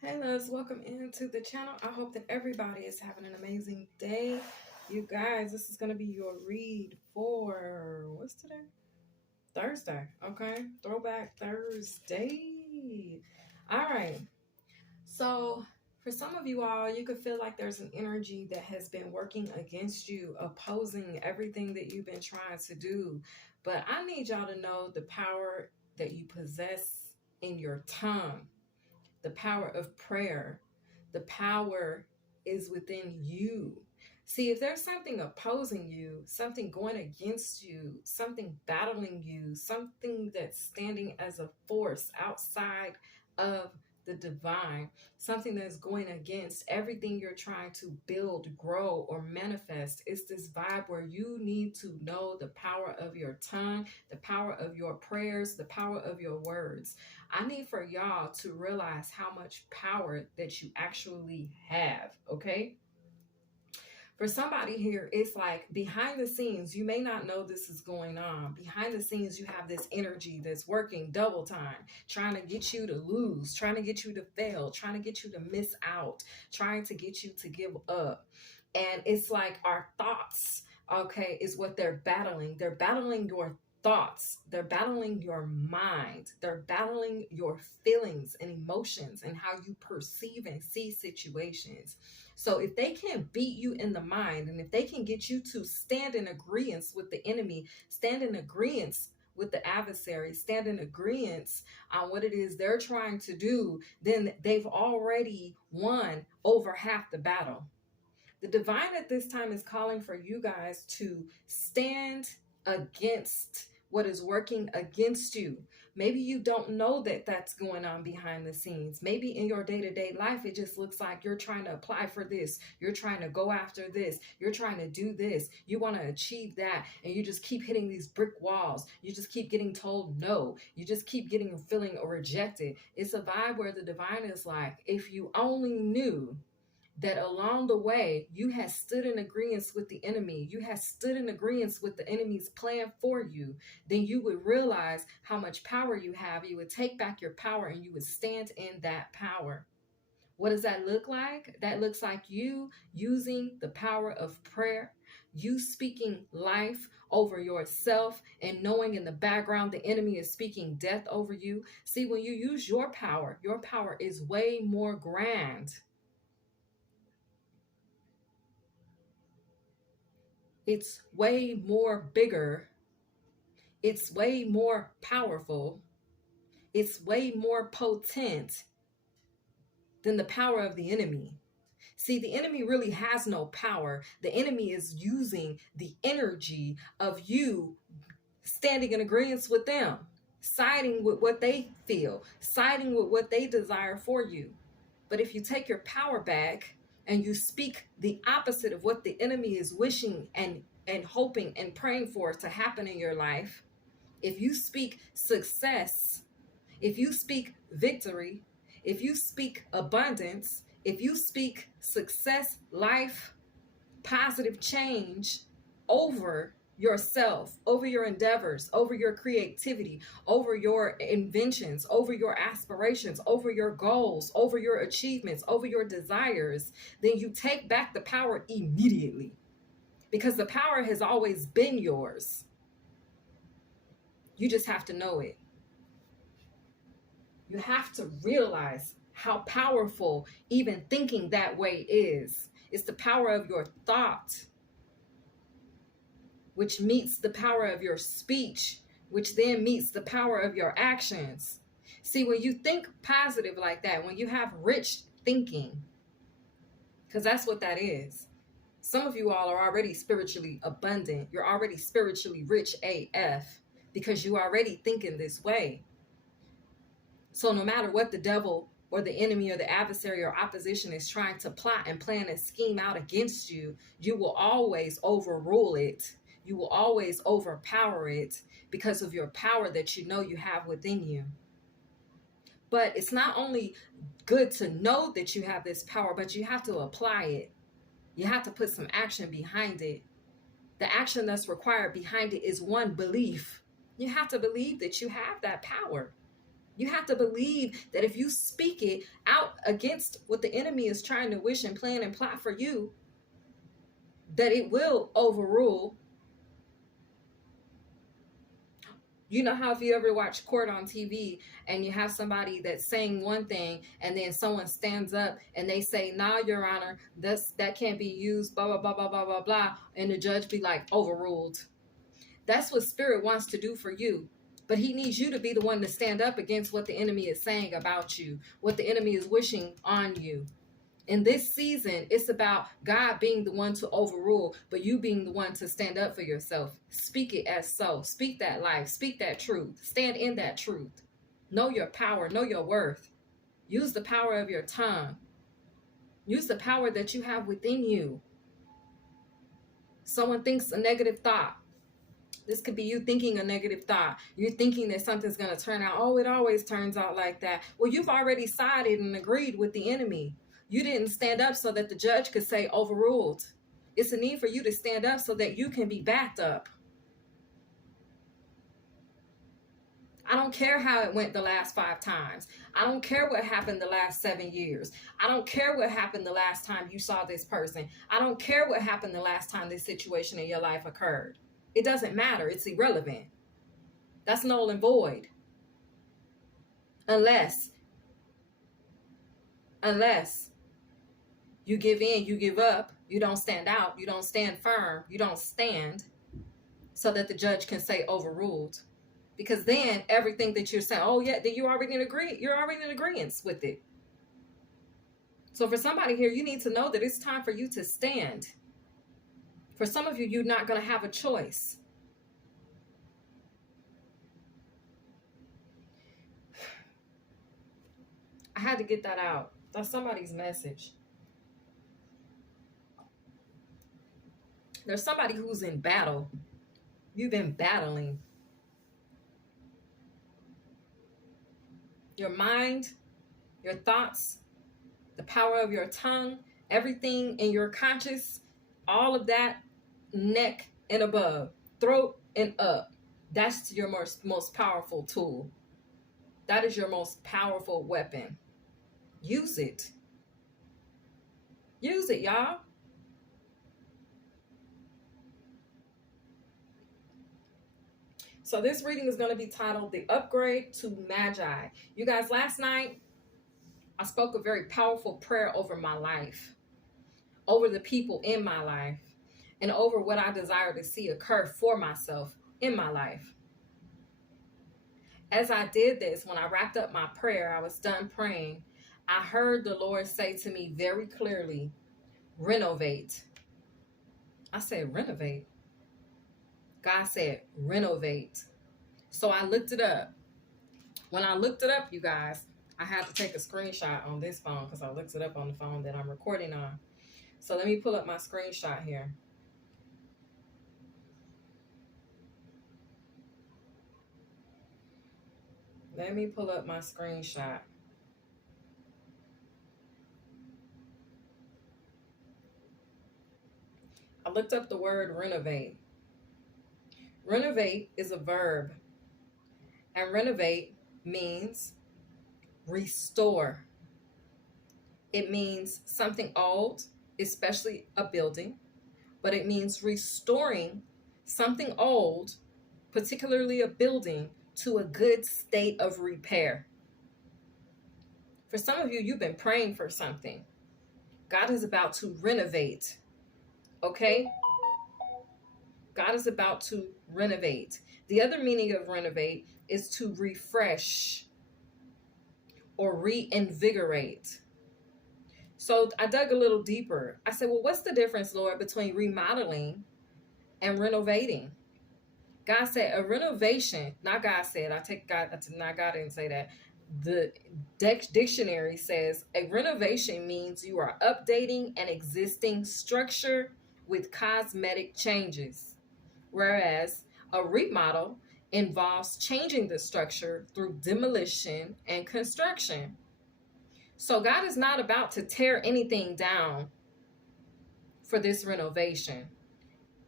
Hey loves, welcome into the channel. I hope that everybody is having an amazing day. You guys, this is going to be your read for, what's today? Thursday, okay? Throwback Thursday. All right. So for some of you all, you could feel like there's an energy that has been working against you, opposing everything that you've been trying to do. But I need y'all to know the power that you possess in your tongue, the power of prayer. The power is within you. See, if there's something opposing you, something going against you, something battling you, something that's standing as a force outside of the divine, something that's going against everything you're trying to build, grow, or manifest, it's this vibe where you need to know the power of your tongue, the power of your prayers, the power of your words. I need for y'all to realize how much power that you actually have, okay? For somebody here, it's like behind the scenes, you may not know this is going on. Behind the scenes, you have this energy that's working double time, trying to get you to lose, trying to get you to fail, trying to get you to miss out, trying to get you to give up. And it's like our thoughts, okay, is what they're battling. They're battling your thoughts. They're battling your mind. They're battling your feelings and emotions and how you perceive and see situations. So if they can beat you in the mind, and if they can get you to stand in agreement with the enemy, stand in agreement with the adversary, stand in agreement on what it is they're trying to do, then they've already won over half the battle. The divine at this time is calling for you guys to stand against what is working against you. Maybe you don't know that that's going on behind the scenes. Maybe in your day-to-day life, it just looks like you're trying to apply for this. You're trying to go after this. You're trying to do this. You want to achieve that. And you just keep hitting these brick walls. You just keep getting told no. You just keep feeling rejected. It's a vibe where the divine is like, if you only knew that along the way you had stood in agreement with the enemy, you had stood in agreement with the enemy's plan for you, then you would realize how much power you have. You would take back your power and you would stand in that power. What does that look like? That looks like you using the power of prayer, you speaking life over yourself, and knowing in the background the enemy is speaking death over you. See, when you use your power is way more grand. It's way more bigger. It's way more powerful. It's way more potent than the power of the enemy. See, the enemy really has no power. The enemy is using the energy of you standing in agreement with them, siding with what they feel, siding with what they desire for you. But if you take your power back and you speak the opposite of what the enemy is wishing and hoping and praying for to happen in your life, if you speak success, if you speak victory, if you speak abundance, if you speak success, life, positive change over yourself, over your endeavors, over your creativity, over your inventions, over your aspirations, over your goals, over your achievements, over your desires, then you take back the power immediately, because the power has always been yours. You just have to know it. You have to realize how powerful even thinking that way is. It's the power of your thought, which meets the power of your speech, which then meets the power of your actions. See, when you think positive like that, when you have rich thinking, because that's what that is. Some of you all are already spiritually abundant. You're already spiritually rich AF because you already think in this way. So no matter what the devil or the enemy or the adversary or opposition is trying to plot and plan and scheme out against you, you will always overrule it. You will always overpower it because of your power that you know you have within you. But it's not only good to know that you have this power, but you have to apply it. You have to put some action behind it. The action that's required behind it is one, belief. You have to believe that you have that power. You have to believe that if you speak it out against what the enemy is trying to wish and plan and plot for you, that it will overrule. You know how if you ever watch court on TV and you have somebody that's saying one thing and then someone stands up and they say, "Nah, Your Honor, that can't be used, blah, blah, blah, blah, blah, blah, blah," and the judge be like, "Overruled." That's what Spirit wants to do for you. But he needs you to be the one to stand up against what the enemy is saying about you, what the enemy is wishing on you. In this season, it's about God being the one to overrule, but you being the one to stand up for yourself. Speak it as so. Speak that life. Speak that truth. Stand in that truth. Know your power. Know your worth. Use the power of your tongue. Use the power that you have within you. Someone thinks a negative thought. This could be you thinking a negative thought. You're thinking that something's going to turn out. Oh, it always turns out like that. Well, you've already sided and agreed with the enemy. You didn't stand up so that the judge could say overruled. It's a need for you to stand up so that you can be backed up. I don't care how it went the last 5 times. I don't care what happened the last 7 years. I don't care what happened the last time you saw this person. I don't care what happened the last time this situation in your life occurred. It doesn't matter. It's irrelevant. That's null and void. Unless you give in, you give up, you don't stand out, you don't stand firm, you don't stand so that the judge can say overruled. Because then everything that you're saying, oh yeah, then you're already in agreement with it. So for somebody here, you need to know that it's time for you to stand. For some of you, you're not going to have a choice. I had to get that out. That's somebody's message. There's somebody who's in battle. You've been battling. Your mind, your thoughts, the power of your tongue, everything in your conscious, all of that, neck and above, throat and up. That's your most powerful tool. That is your most powerful weapon. Use it. Use it, y'all. So this reading is going to be titled The Upgrade to Magi. You guys, last night, I spoke a very powerful prayer over my life, over the people in my life, and over what I desire to see occur for myself in my life. As I did this, when I wrapped up my prayer, I was done praying, I heard the Lord say to me very clearly, renovate. I said, renovate. God said, renovate. So I looked it up. When I looked it up, you guys, I had to take a screenshot on this phone because I looked it up on the phone that I'm recording on. So let me pull up my screenshot here. Let me pull up my screenshot. I looked up the word renovate. Renovate is a verb. And renovate means restore. It means something old, especially a building, but it means restoring something old, particularly a building, to a good state of repair. For some of you, you've been praying for something. God is about to renovate. Okay? God is about to renovate. The other meaning of renovate is to refresh or reinvigorate. So I dug a little deeper. I said, well, what's the difference, Lord, between remodeling and renovating? God said a renovation, not God said, I take God, not God didn't say that. The dictionary says a renovation means you are updating an existing structure with cosmetic changes, whereas a remodel involves changing the structure through demolition and construction. So God is not about to tear anything down for this renovation.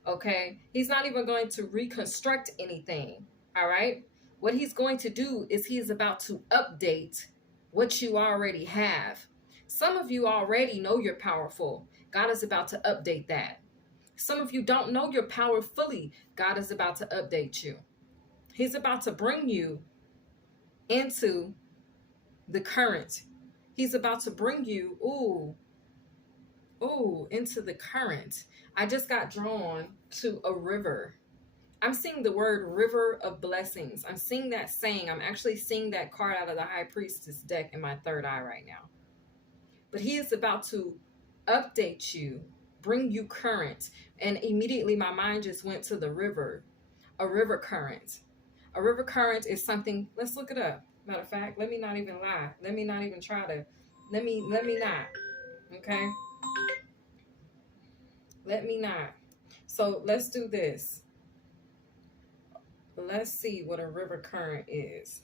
Okay? He's not even going to reconstruct anything. All right? What he's going to do is he is about to update what you already have. Some of you already know you're powerful. God is about to update that. Some of you don't know your power fully. God is about to update you. He's about to bring you into the current. He's about to bring you, into the current. I just got drawn to a river. I'm seeing the word river of blessings. I'm seeing that saying. I'm actually seeing that card out of the high priestess deck in my third eye right now. But he is about to update you, bring you current. And immediately my mind just went to the river, a river current. A river current is something, let's look it up. Matter of fact, let me not even lie. Let me not even try to, let me not, okay? Let me not. So let's do this. Let's see what a river current is.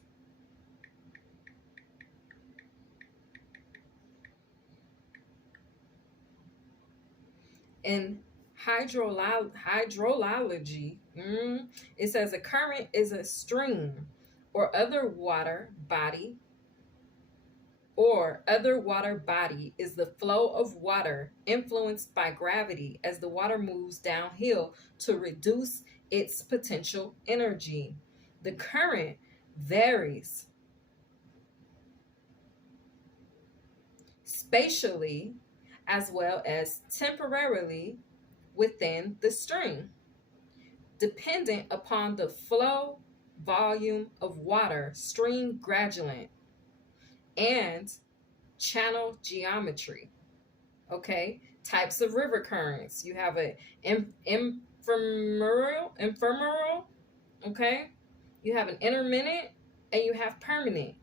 In hydrology, it says a current is a stream or other water body is the flow of water influenced by gravity as the water moves downhill to reduce its potential energy. The current varies spatially as well as temporarily within the stream, dependent upon the flow volume of water, stream gradient, and channel geometry. Okay, types of river currents. You have an ephemeral, okay? You have an intermittent and you have permanent,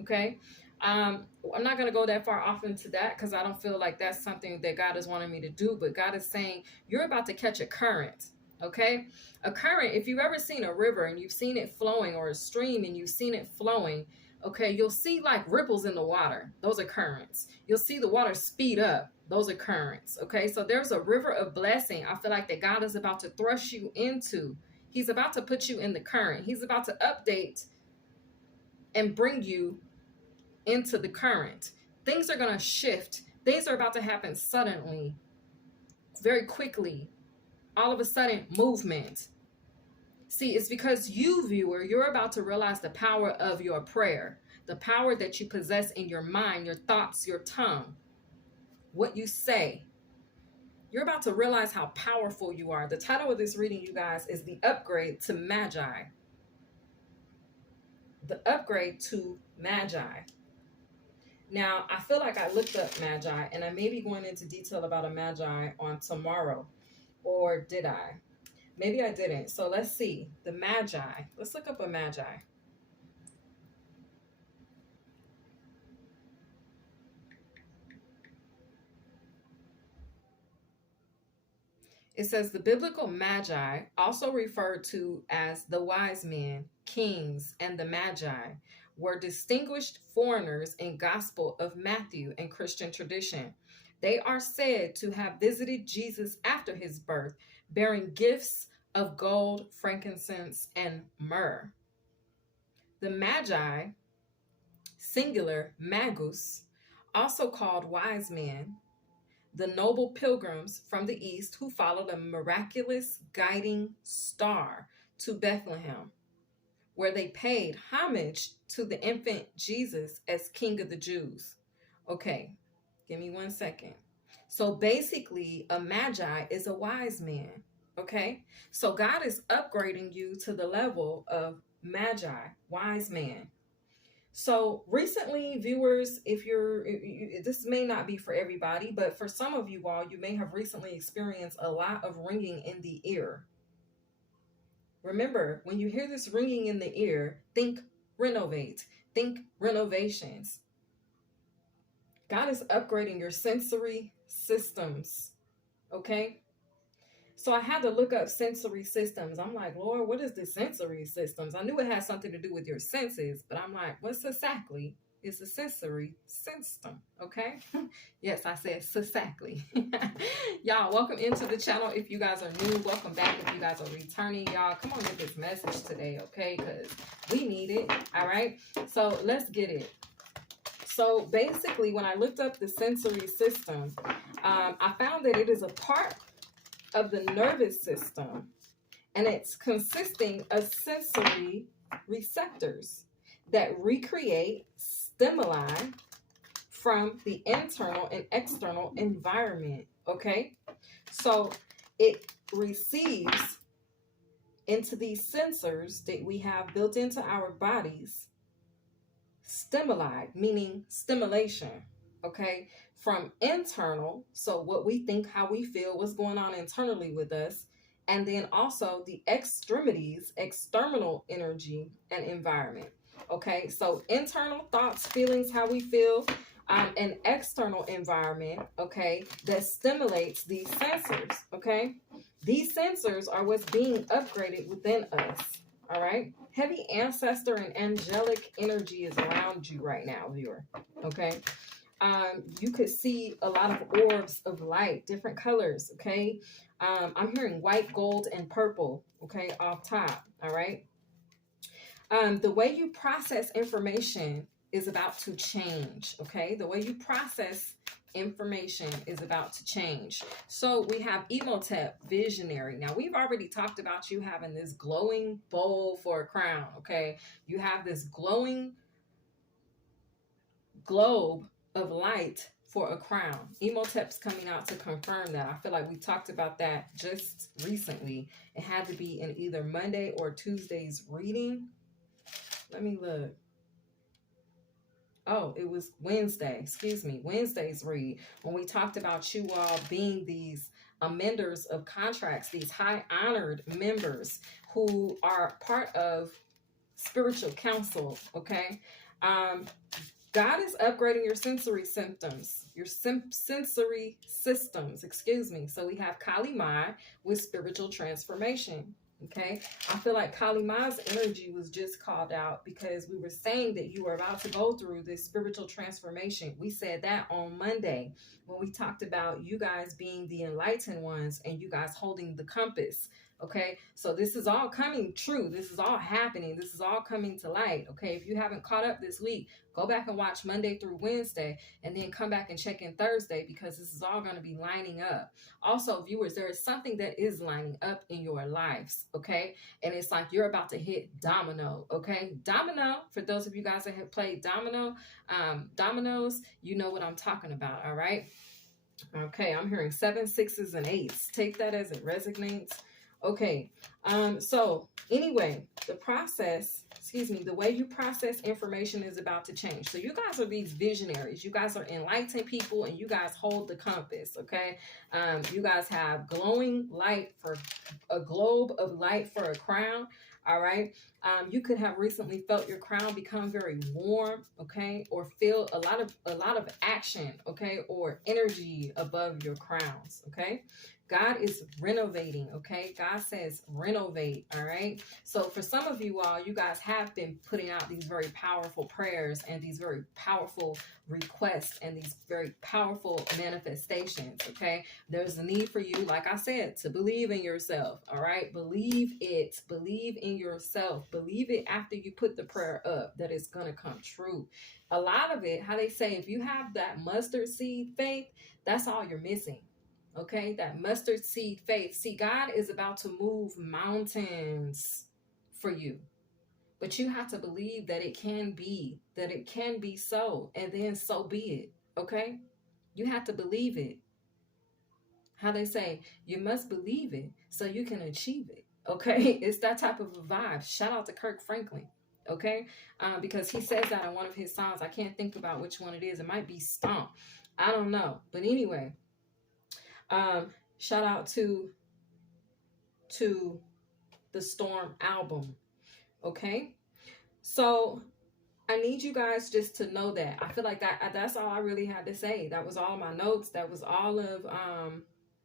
okay? I'm not going to go that far off into that because I don't feel like that's something that God is wanting me to do, but God is saying you're about to catch a current, okay? A current, if you've ever seen a river and you've seen it flowing, or a stream and you've seen it flowing, okay, you'll see like ripples in the water. Those are currents. You'll see the water speed up. Those are currents, okay? So there's a river of blessing I feel like that God is about to thrust you into. He's about to put you in the current. He's about to update and bring you into the current. Things are going to shift. Things are about to happen suddenly, very quickly. All of a sudden, movement. See, it's because you, viewer, you're about to realize the power of your prayer, the power that you possess in your mind, your thoughts, your tongue, what you say. You're about to realize how powerful you are. The title of this reading, you guys, is The Upgrade to Magi. The Upgrade to Magi. Now, I feel like I looked up Magi, and I may be going into detail about a Magi on tomorrow. Or did I? Maybe I didn't. So let's see. The Magi. Let's look up a Magi. It says the biblical Magi, also referred to as the wise men, kings, and the Magi, were distinguished foreigners in Gospel of Matthew and Christian tradition. They are said to have visited Jesus after his birth, bearing gifts of gold, frankincense, and myrrh. The Magi, singular magus, also called wise men, the noble pilgrims from the east who followed a miraculous guiding star to Bethlehem, where they paid homage to the infant Jesus as King of the Jews. Okay, give me 1 second. So basically, a Magi is a wise man. Okay, so God is upgrading you to the level of Magi, wise man. So recently, viewers, this may not be for everybody, but for some of you all, you may have recently experienced a lot of ringing in the ear. Remember, when you hear this ringing in the ear, think renovate, think renovations. God is upgrading your sensory systems, okay? So I had to look up sensory systems. I'm like, Lord, what is the sensory systems? I knew it had something to do with your senses, but I'm like, what's exactly? is the sensory system, okay? Yes, I said exactly. Y'all, welcome into the channel. If you guys are new, welcome back. If you guys are returning, y'all, come on, get this message today, okay? Because we need it, all right? So let's get it. So basically, when I looked up the sensory system, I found that it is a part of the nervous system, and it's consisting of sensory receptors that recreate stimuli from the internal and external environment, okay? So it receives into these sensors that we have built into our bodies stimuli, meaning stimulation, okay, from internal, so what we think, how we feel, what's going on internally with us, and then also the extremities, external energy and environment, okay? So internal thoughts, feelings, how we feel, and external environment, okay, that stimulates these sensors, okay? These sensors are what's being upgraded within us. All right. Heavy ancestor and angelic energy is around you right now, viewer. Okay. You could see a lot of orbs of light, different colors. Okay. I'm hearing white, gold, and purple. Okay. Off top. All right. The way you process information is about to change. Okay. The way you process information is about to change. So we have Emotep, visionary. Now we've already talked about you having this glowing bowl for a crown. Okay. You have this glowing globe of light for a crown. Emotep's coming out to confirm that. I feel like we talked about that just recently. It had to be in either Monday or Tuesday's reading. Let me look. Oh, it was Wednesday, excuse me, Wednesday's read, when we talked about you all being these amenders of contracts, these high honored members who are part of spiritual council, okay? God is upgrading your sensory symptoms, your sensory systems, excuse me. So we have Kali Mai with spiritual transformation. Okay, I feel like Kali Ma's energy was just called out because we were saying that you were about to go through this spiritual transformation. We said that on Monday when we talked about you guys being the enlightened ones and you guys holding the compass. Okay, so this is all coming true. This is all happening. This is all coming to light. Okay, if you haven't caught up this week, go back and watch Monday through Wednesday and then come back and check in Thursday because this is all going to be lining up. Also, viewers, there is something that is lining up in your lives, okay? And it's like you're about to hit domino, okay? Domino, for those of you guys that have played dominoes, you know what I'm talking about, all right? Okay, I'm hearing 7, 6s, and 8s. Take that as it resonates. Okay, so anyway, the way you process information is about to change. So you guys are these visionaries. You guys are enlightened people and you guys hold the compass, okay? You guys have glowing light for a globe of light for a crown, all right? You could have recently felt your crown become very warm, okay? Or feel a lot of action, okay? Or energy above your crowns, okay? God is renovating, okay? God says renovate, all right? So for some of you all, you guys have been putting out these very powerful prayers and these very powerful requests and these very powerful manifestations, okay? There's a need for you, like I said, to believe in yourself, all right? Believe it. Believe in yourself. Believe it after you put the prayer up that it's going to come true. A lot of it, how they say, if you have that mustard seed faith, that's all you're missing. Okay, that mustard seed faith. See, God is about to move mountains for you. But you have to believe that it can be so, and then so be it. Okay? You have to believe it. How they say, you must believe it so you can achieve it. Okay? It's that type of a vibe. Shout out to Kirk Franklin. Okay? Because he says that in one of his songs. I can't think about which one it is. It might be Stomp. I don't know. But anyway. Shout out to the Storm album. Okay, so I need you guys just to know that. I feel like that's all I really had to say. That was all my notes. That was all of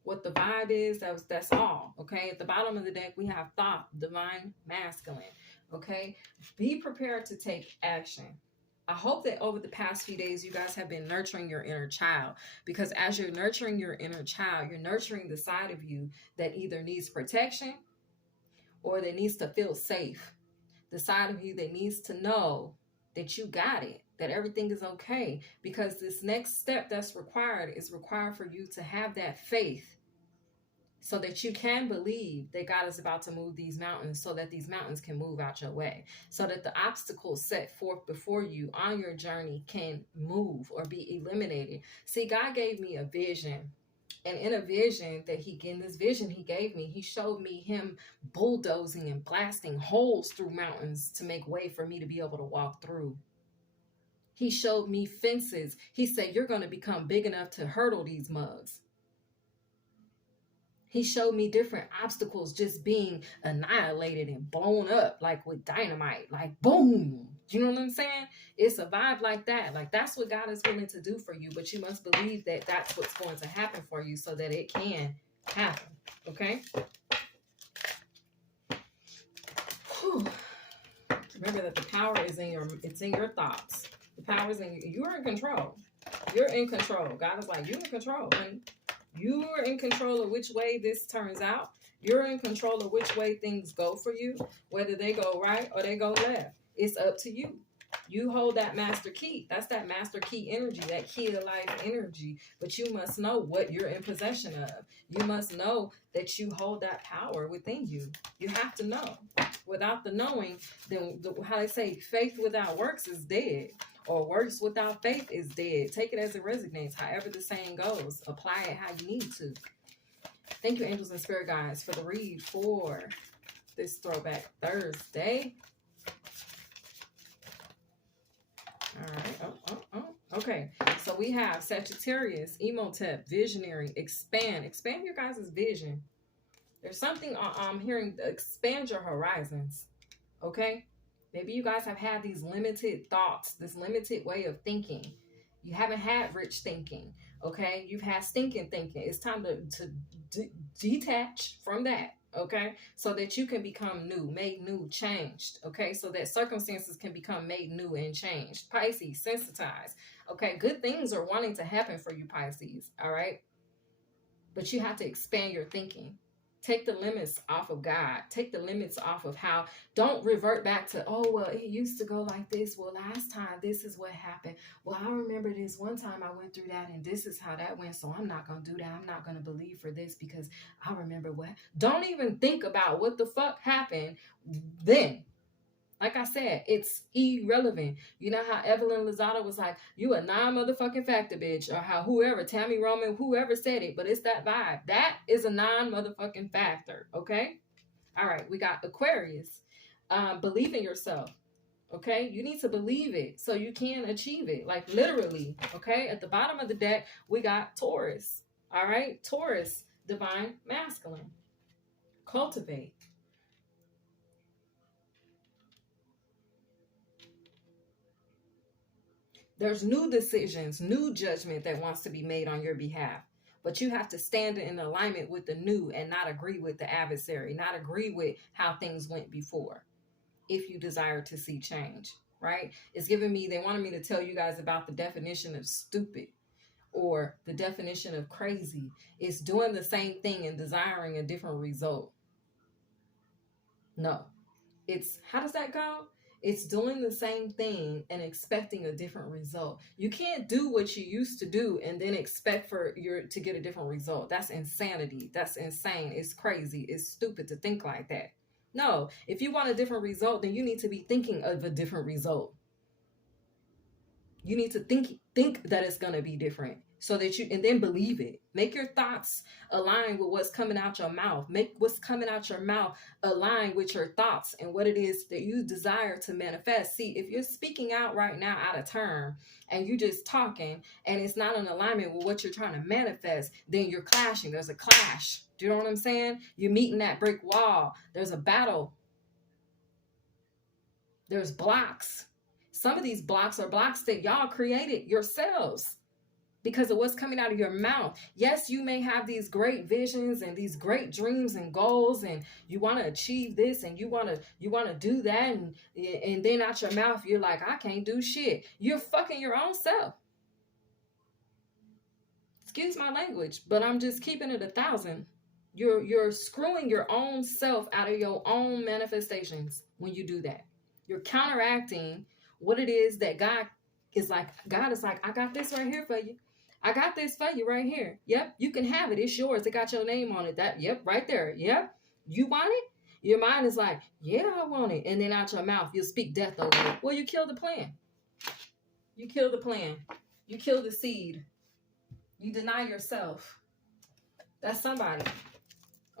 what the vibe is. That's all. Okay, at the bottom of the deck we have thought, divine masculine. Okay, be prepared to take action. I hope that over the past few days, you guys have been nurturing your inner child, because as you're nurturing your inner child, you're nurturing the side of you that either needs protection or that needs to feel safe. The side of you that needs to know that you got it, that everything is okay, because this next step that's required is required for you to have that faith so that you can believe that God is about to move these mountains, so that these mountains can move out your way, so that the obstacles set forth before you on your journey can move or be eliminated. See, God gave me a vision. And in a vision that in this vision he gave me, he showed me him bulldozing and blasting holes through mountains to make way for me to be able to walk through. He showed me fences. He said, you're going to become big enough to hurdle these mugs. He showed me different obstacles just being annihilated and blown up like with dynamite, like boom. You know what I'm saying? It's a vibe like that. Like that's what God is willing to do for you, but you must believe that that's what's going to happen for you so that it can happen. Okay? Whew. Remember that the power is in your thoughts. The power is in you. You're in control. You're in control. God is like, you're in control. And you're in control of which way this turns out. You're in control of which way things go for you, whether they go right or they go left. It's up to you. You hold that master key. That's that master key energy, that key to life energy. But you must know what you're in possession of. You must know that you hold that power within you. You have to know. Without the knowing, then how they say, faith without works is dead. Or works without faith is dead. Take it as it resonates, however the saying goes. Apply it how you need to. Thank you, angels and spirit guides, for the read for this Throwback Thursday. All right. Okay. So we have Sagittarius, Emotep, Visionary, Expand. Expand your guys' vision. There's something I'm hearing. Expand your horizons. Okay. Maybe you guys have had these limited thoughts, this limited way of thinking. You haven't had rich thinking, okay? You've had stinking thinking. It's time to detach from that, okay? So that you can become new, made new, changed, okay? So that circumstances can become made new and changed. Pisces, sensitized, okay? Good things are wanting to happen for you, Pisces, all right? But you have to expand your thinking. Take the limits off of God. Take the limits off of how. Don't revert back to, oh, well, it used to go like this. Well, last time, this is what happened. Well, I remember this one time I went through that and this is how that went. So I'm not going to do that. I'm not going to believe for this because I remember what. Don't even think about what the fuck happened then. Like I said, it's irrelevant. You know how Evelyn Lozada was like, you a non-motherfucking factor, bitch. Or how whoever, Tammy Roman, whoever said it, but it's that vibe. That is a non-motherfucking factor, okay? All right, we got Aquarius. Believe in yourself, okay? You need to believe it so you can achieve it, like literally, okay? At the bottom of the deck, we got Taurus, all right? Taurus, divine masculine. Cultivate. There's new decisions, new judgment that wants to be made on your behalf. But you have to stand in alignment with the new and not agree with the adversary, not agree with how things went before, if you desire to see change, right? It's giving me, they wanted me to tell you guys about the definition of stupid or the definition of crazy. It's doing the same thing and desiring a different result. No, it's, how does that go? It's doing the same thing and expecting a different result. You can't do what you used to do and then expect to get a different result. That's insanity. That's insane. It's crazy. It's stupid to think like that. No, if you want a different result, then you need to be thinking of a different result. You need to think that it's going to be different so that and then believe it. Make your thoughts align with what's coming out your mouth. Make what's coming out your mouth align with your thoughts and what it is that you desire to manifest. See, if you're speaking out right now out of turn and you just talking and it's not in alignment with what you're trying to manifest, then you're clashing. There's a clash. Do you know what I'm saying? You're meeting that brick wall. There's a battle. There's blocks. Some of these blocks are blocks that y'all created yourselves. because of what's coming out of your mouth. Yes, you may have these great visions and these great dreams and goals, and you want to achieve this and you want to do that, and then out your mouth you're like, I can't do shit. You're fucking your own self. Excuse my language, but I'm just keeping it 1,000. You're screwing your own self out of your own manifestations when you do that. You're counteracting what it is that God is like. God is like, I got this right here for you. I got this for you right here. Yep, you can have it. It's yours. It got your name on it. That, yep, right there. Yep. You want it? Your mind is like, yeah, I want it. And then out your mouth, you'll speak death over it. Well, you kill the plan. You kill the plan. You kill the seed. You deny yourself. That's somebody.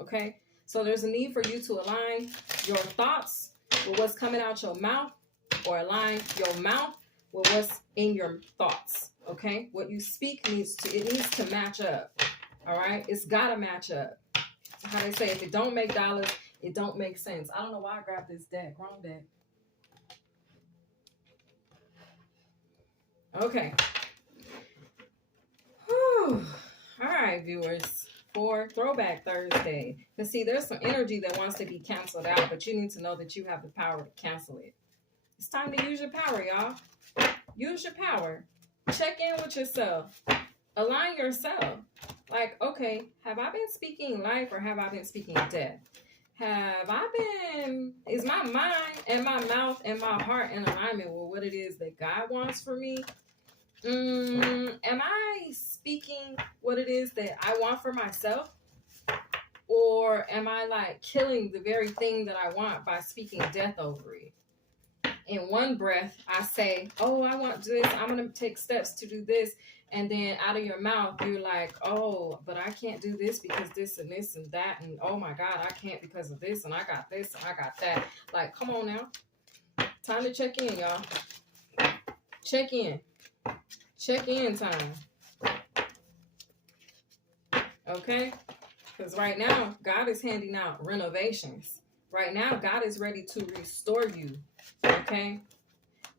Okay? So there's a need for you to align your thoughts with what's coming out your mouth, or align your mouth with what's in your thoughts. Okay? What you speak needs to match up. All right? It's got to match up. How they say, if it don't make dollars, it don't make sense. I don't know why I grabbed this deck. Wrong deck. Okay. Whew. All right, viewers. For Throwback Thursday. Because see, there's some energy that wants to be canceled out, but you need to know that you have the power to cancel it. It's time to use your power, y'all. Use your power. Check in with yourself. Align yourself. Like, okay, have I been speaking life or have I been speaking death? Is my mind and my mouth and my heart in alignment with what it is that God wants for me? Am I speaking what it is that I want for myself? Or am I like killing the very thing that I want by speaking death over it? In one breath, I say, oh, I want this. I'm going to take steps to do this. And then out of your mouth, you're like, oh, but I can't do this because this and this and that. And oh my God, I can't because of this. And I got this and I got that. Like, come on now. Time to check in, y'all. Check in. Check in time. Okay? Because right now, God is handing out renovations. Right now, God is ready to restore you. Okay?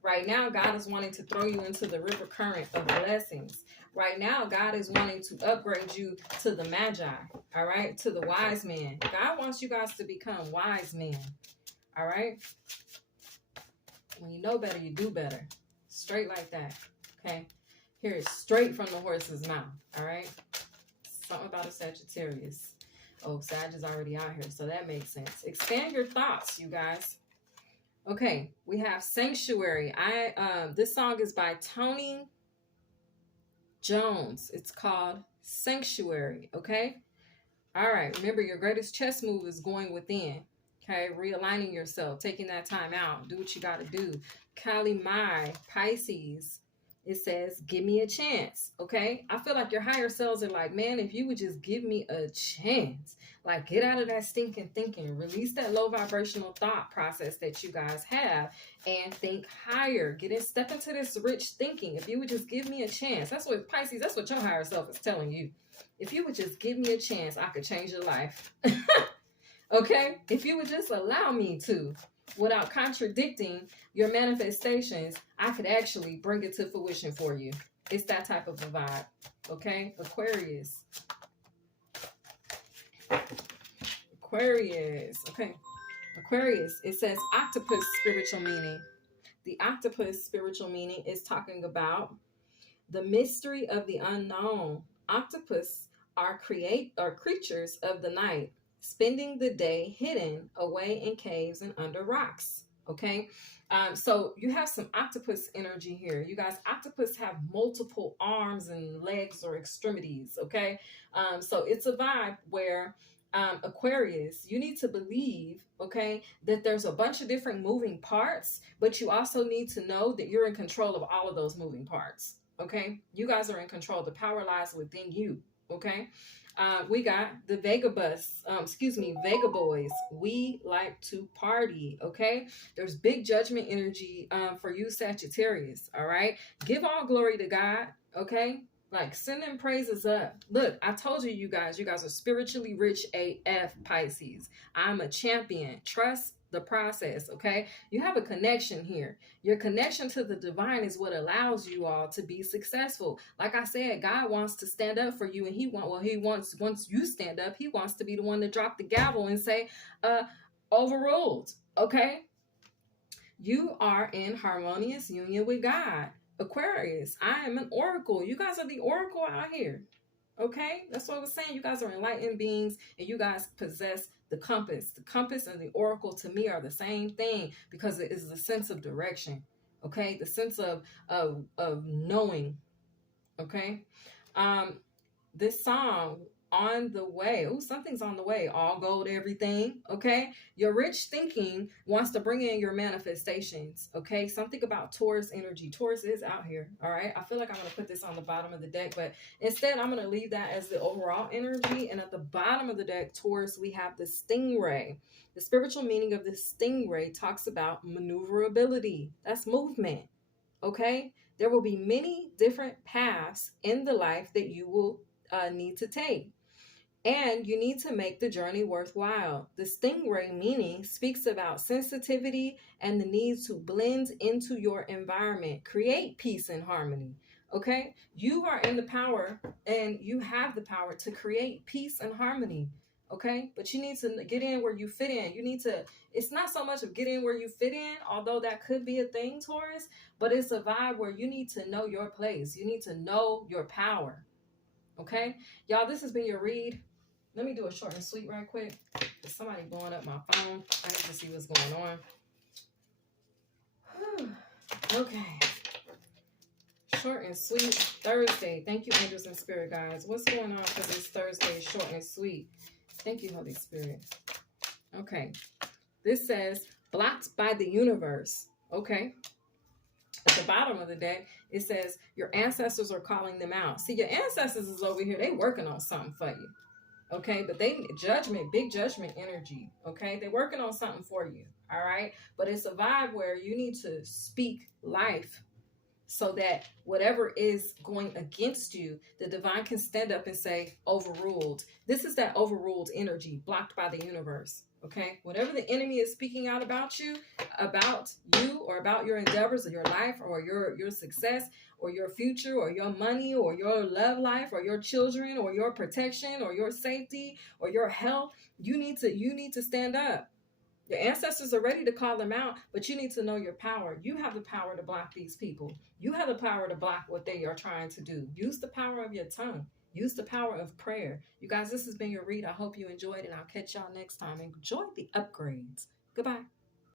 Right now, God is wanting to throw you into the river current of blessings. Right now, God is wanting to upgrade you to the Magi. All right? To the wise man. God wants you guys to become wise men. All right? When you know better, you do better. Straight like that. Okay? Hear it straight from the horse's mouth. All right? Something about a Sagittarius. Oh, Sag is already out here, so that makes sense. Expand your thoughts, you guys. Okay, we have Sanctuary. This song is by Tony Jones. It's called Sanctuary, okay? All right, remember your greatest chess move is going within, okay? Realigning yourself, taking that time out. Do what you got to do. Kali Mai, Pisces. It says, give me a chance, okay? I feel like your higher selves are like, man, if you would just give me a chance. Like, get out of that stinking thinking. Release that low vibrational thought process that you guys have and think higher. Step into this rich thinking. If you would just give me a chance. That's what, Pisces, that's what your higher self is telling you. If you would just give me a chance, I could change your life. Okay? If you would just allow me to. Without contradicting your manifestations, I could actually bring it to fruition for you. It's that type of a vibe. Okay? Aquarius. Okay. Aquarius. It says octopus spiritual meaning. The octopus spiritual meaning is talking about the mystery of the unknown. Octopus are creatures of the night, spending the day hidden away in caves and under rocks. Okay, so you have some octopus energy here. You guys, octopus have multiple arms and legs or extremities. Okay, so it's a vibe where Aquarius, you need to believe, okay, that there's a bunch of different moving parts, but you also need to know that you're in control of all of those moving parts. Okay, you guys are in control. The power lies within you. Okay. We got the Vega Boys. We like to party, okay? There's big judgment energy for you, Sagittarius, all right? Give all glory to God, okay? Like, send them praises up. Look, I told you, you guys are spiritually rich AF, Pisces. I'm a champion. Trust the process, okay? You have a connection here. Your connection to the divine is what allows you all to be successful. Like I said, God wants to stand up for you, and he wants, once you stand up, he wants to be the one to drop the gavel and say, overruled, okay? You are in harmonious union with God. Aquarius, I am an oracle. You guys are the oracle out here. Okay, that's what I was saying. You guys are enlightened beings, and you guys possess the compass. The compass and the oracle to me are the same thing, because it is the sense of direction. Okay, the sense of knowing. Okay, um, this song, on the way. Oh, something's on the way. All gold, everything. Okay. Your rich thinking wants to bring in your manifestations. Okay. Something about Taurus energy. Taurus is out here. All right. I feel like I'm going to put this on the bottom of the deck, but instead I'm going to leave that as the overall energy. And at the bottom of the deck, Taurus, we have the stingray. The spiritual meaning of this stingray talks about maneuverability. That's movement. Okay. There will be many different paths in the life that you will need to take. And you need to make the journey worthwhile. The stingray meaning speaks about sensitivity and the need to blend into your environment, create peace and harmony. Okay? You are in the power, and you have the power to create peace and harmony. Okay? But you need to get in where you fit in. You need to, it's not so much of get in where you fit in, although that could be a thing, Taurus, but it's a vibe where you need to know your place. You need to know your power. Okay? Y'all, this has been your read. Let me do a short and sweet right quick. There's somebody blowing up my phone. I need to see what's going on. Okay. Short and sweet Thursday. Thank you, angels and spirit guides. What's going on for this Thursday, short and sweet? Thank you, Holy Spirit. Okay. This says, blocked by the universe. Okay. At the bottom of the deck, it says, your ancestors are calling them out. See, your ancestors is over here. They working on something for you. Okay, but they judgment, big judgment energy. Okay, they're working on something for you. All right, but it's a vibe where you need to speak life, so that whatever is going against you, the divine can stand up and say, overruled. This is that overruled energy, blocked by the universe. Okay, whatever the enemy is speaking out about you, or about your endeavors or your life or your success or your future or your money or your love life or your children or your protection or your safety or your health, you need to stand up. Your ancestors are ready to call them out, but you need to know your power. You have the power to block these people. You have the power to block what they are trying to do. Use the power of your tongue. Use the power of prayer. You guys, this has been your read. I hope you enjoyed it, and I'll catch y'all next time. Enjoy the upgrades. Goodbye.